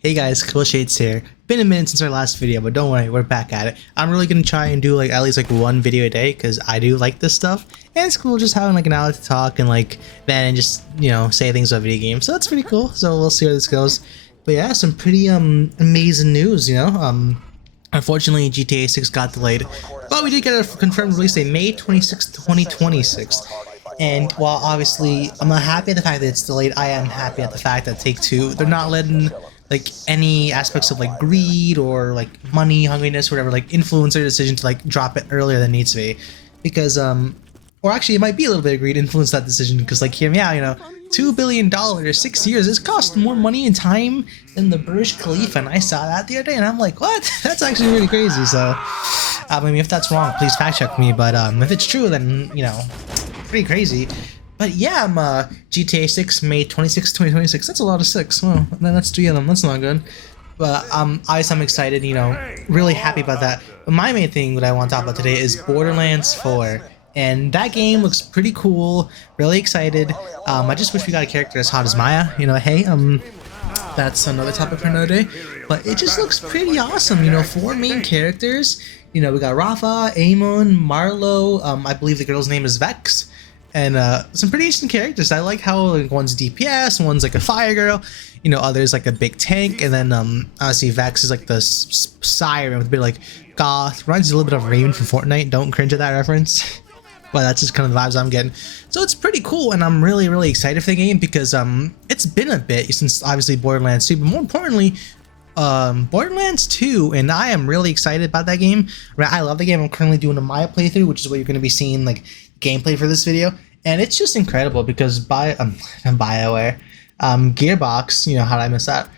Hey guys, Cool Shades here. Been a minute since our last video, but don't worry, we're back at it. I'm really gonna try and do like at least like one video a day because I do like this stuff, and it's cool just having like an hour to talk and like then just say things about video games. So that's pretty cool. So we'll see where this goes. But yeah, some pretty amazing news. Unfortunately GTA 6 got delayed, but we did get a confirmed release date, May 26th, 2026. And while obviously I'm not happy at the fact that it's delayed, I am happy at the fact that Take-Two, they're not letting like any aspects of like greed or like money hungriness or whatever like influence their decision to like drop it earlier than it needs to be, because or actually it might be a little bit of greed influence that decision, because like hear me out, $2 billion 6 years, it's cost more money and time than the Burj Khalifa, and I saw that the other day and I'm like, what? That's actually really crazy. So I mean, if that's wrong, please fact check me, but if it's true, then pretty crazy. But yeah, I'm GTA 6 May 26, 2026. That's a lot of 6. Well, then that's 3 of them. That's not good. But obviously I'm excited, really happy about that. But my main thing that I want to talk about today is Borderlands 4. And that game looks pretty cool. Really excited. I just wish we got a character as hot as Maya. Hey, that's another topic for another day. But it just looks pretty awesome. 4 main characters. We got Rafa, Amon, Marlo. I believe the girl's name is Vex. And some pretty interesting characters. I like how like, one's DPS, one's like a fire girl, others like a big tank, and then obviously Vex is like the siren with a bit of like goth. Reminds you a little bit of Raven from Fortnite. Don't cringe at that reference. But that's just kind of the vibes I'm getting. So it's pretty cool, and I'm really, really excited for the game because it's been a bit since obviously Borderlands 2, but more importantly, Borderlands 2, and I am really excited about that game. I love the game. I'm currently doing a Maya playthrough, which is what you're going to be seeing like gameplay for this video, and it's just incredible because BioWare, Gearbox, how did I miss that?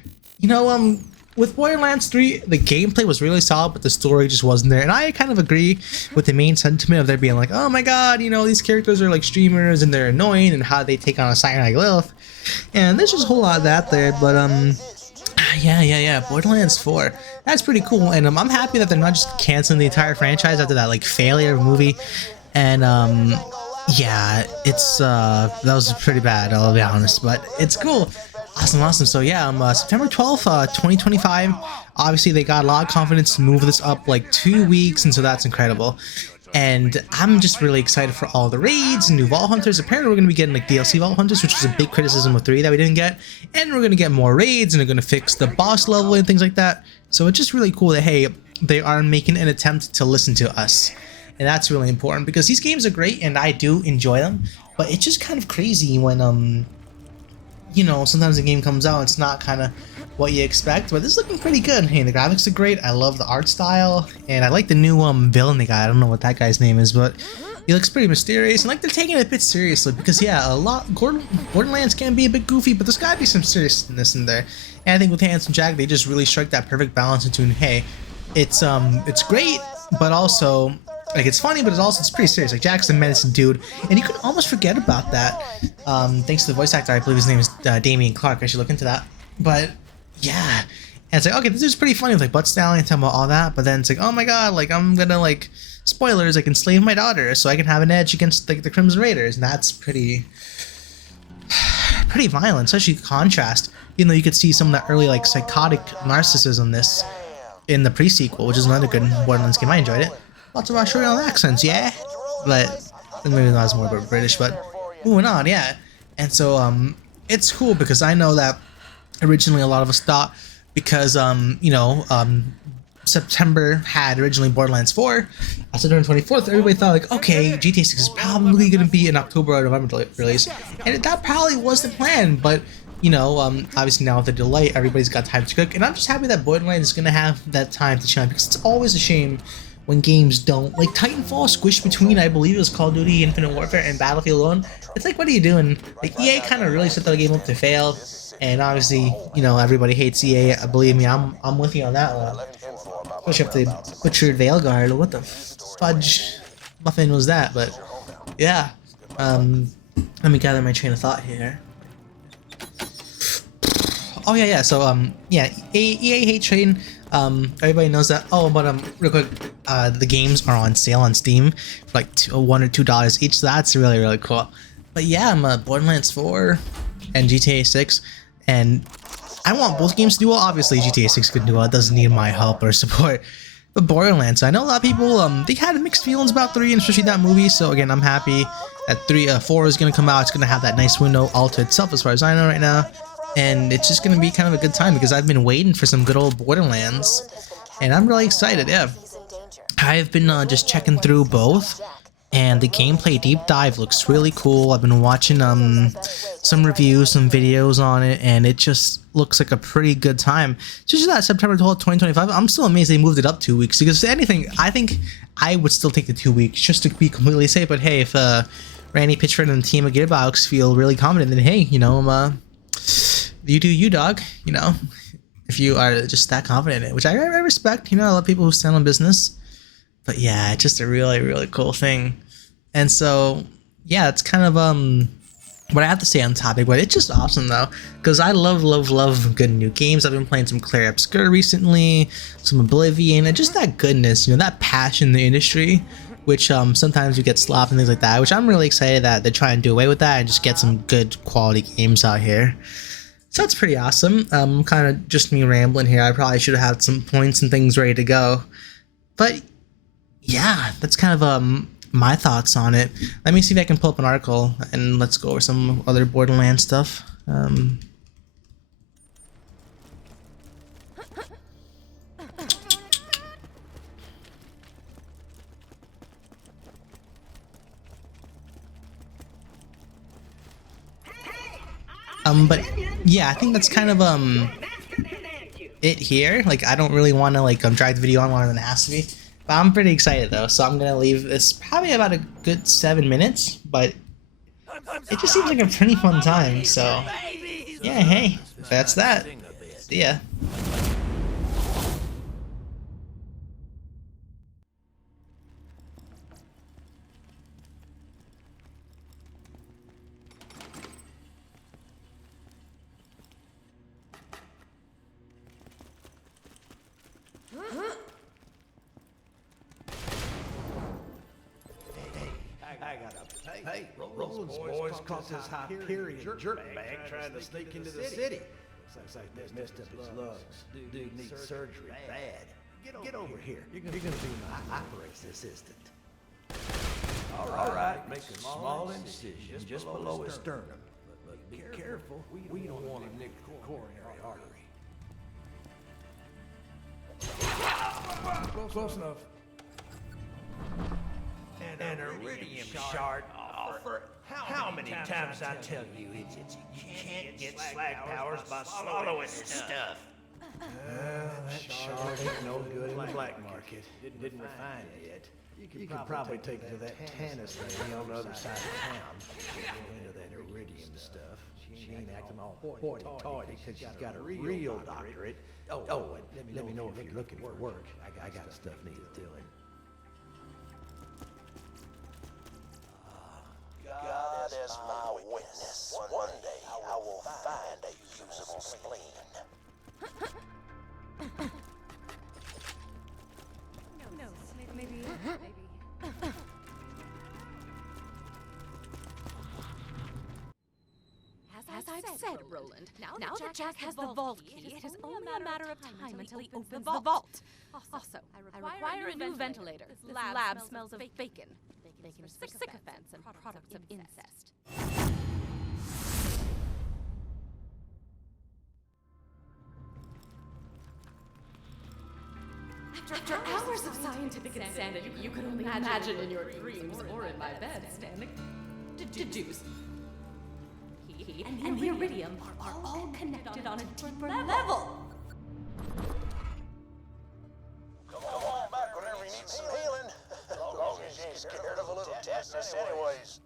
With Borderlands 3, the gameplay was really solid, but the story just wasn't there. And I kind of agree with the main sentiment of there being like, oh my god, these characters are like streamers and they're annoying, and how they take on a siren like Lilith. And there's just a whole lot of that there, but yeah, Borderlands 4, that's pretty cool, and I'm happy that they're not just canceling the entire franchise after that like failure of a movie. And yeah, it's that was pretty bad, I'll be honest, but it's cool. Awesome. So yeah, September 12th, 2025. Obviously they got a lot of confidence to move this up like 2 weeks, and so that's incredible. And I'm just really excited for all the raids and new Vault Hunters. Apparently we're going to be getting like DLC Vault Hunters, which was a big criticism of 3 that we didn't get. And we're going to get more raids, and they're going to fix the boss level and things like that. So it's just really cool that, hey, they are making an attempt to listen to us. And that's really important because these games are great and I do enjoy them. But it's just kind of crazy when, sometimes the game comes out, it's not kind of what you expect, but this is looking pretty good. Hey, the graphics are great. I love the art style, and I like the new villain they got. I don't know what that guy's name is, but he looks pretty mysterious, and like they're taking it a bit seriously because yeah, Borderlands can be a bit goofy, but there's gotta be some seriousness in there. And I think with Handsome Jack, they just really struck that perfect balance between, hey, it's great, but also like it's funny, but it's pretty serious. Like Jack's a menacing dude, and you could almost forget about that. Thanks to the voice actor, I believe his name is Damian Clark. I should look into that. But yeah, and it's like, okay, this is pretty funny with like butt styling and talking about all that, but then it's like, oh my god, like I'm gonna like spoilers, I can enslave my daughter so I can have an edge against like the Crimson Raiders, and that's pretty violent, especially contrast. You could see some of that early like psychotic narcissism this in the pre-sequel, which is another good Borderlands game. I enjoyed it. Lots of Australian accents, yeah, but maybe not as more about British, but moving on, yeah. And so it's cool because I know that originally a lot of us thought, because September had originally Borderlands 4, September 24th, everybody thought like, okay, GTA 6 is probably going to be an October or November release, and that probably was the plan, but obviously now with the delay, everybody's got time to cook, and I'm just happy that Borderlands is going to have that time to shine, because it's always a shame when games don't. Like Titanfall squished between, I believe it was Call of Duty Infinite Warfare and Battlefield 1. It's like, what are you doing? Like EA kind of really set that game up to fail, and obviously, everybody hates EA. Believe me, I'm with you on that one. Especially if they butchered Veilguard. What the fudge muffin was that? But yeah, let me gather my train of thought here. Oh yeah. So yeah, EA hate trading. Everybody knows that. Oh, but real quick, the games are on sale on Steam for like $1 or $2 each. So that's really, really cool. But yeah, I'm Borderlands 4 and GTA 6, and I want both games to do well. Obviously, GTA 6 could do well. It doesn't need my help or support. But Borderlands, I know a lot of people, they had mixed feelings about 3, and especially that movie. So again, I'm happy that 4 is going to come out. It's going to have that nice window all to itself as far as I know right now. And it's just going to be kind of a good time because I've been waiting for some good old Borderlands. And I'm really excited, yeah. I've been just checking through both. And the gameplay deep dive looks really cool. I've been watching some reviews, some videos on it, and it just looks like a pretty good time. Just that September 12th, 2025, I'm still amazed they moved it up 2 weeks. Because if anything, I think I would still take the 2 weeks just to be completely safe. But hey, if Randy Pitchford and the team of Gearbox feel really confident, then hey, you know, you do you, dog. You know, if you are just that confident in it, which I respect. You know, I love people who stand on business. But yeah, it's just a really, really cool thing. And so, yeah, it's kind of what I have to say on the topic, but it's just awesome though, because I love good new games. I've been playing some Clair Obscur recently, some Oblivion, and just that goodness, you know, that passion in the industry, which sometimes you get slopped and things like that, which I'm really excited that they're trying to do away with that and just get some good quality games out here. So that's pretty awesome. Kind of just me rambling here. I probably should have had some points and things ready to go, but yeah, that's kind of my thoughts on it. Let me see if I can pull up an article and let's go over some other Borderlands stuff. But yeah, I think that's kind of it here. Like, I don't really want to like drag the video on longer than it has to be. But I'm pretty excited though, so I'm gonna leave this probably about a good 7 minutes, but it just seems like a pretty fun time, so yeah, hey, that's that. See ya. Hey, Roland's boys caught this Hyperion jerkbag trying to sneak into the city. Looks like they messed up his lungs. Dude needs surgery bad. Get over here. You're gonna be my operations assistant. All right, make a small incision just below his sternum. But be careful. We don't want to nick the coronary artery. Close enough. An iridium shard offer. How many times I tell you you can't get slag powers by swallowing this stuff? That shard ain't no good in the black market. Didn't refine it yet. You could probably take it to that Tannis lady on the other side of town. Get into that iridium stuff. She ain't acting all hoity-toity because she's got a real doctorate. Oh, and let me know if you're looking for work. I got stuff needs doing. God is my witness. One day I will find a usable spleen. No, maybe. As I've said, Roland, now that Jack has the vault key, it is only a matter of time until he opens the vault. Also, I require a new ventilator. This lab smells of bacon. Bacon for sycophants and products of incest. After hours of scientific insanity you could only imagine in your dreams or in my bed, standing deduce. He and the iridium are all connected on a deeper level. Come on back whenever you need some healing. As long as you ain't scared of a little tetanus anyways.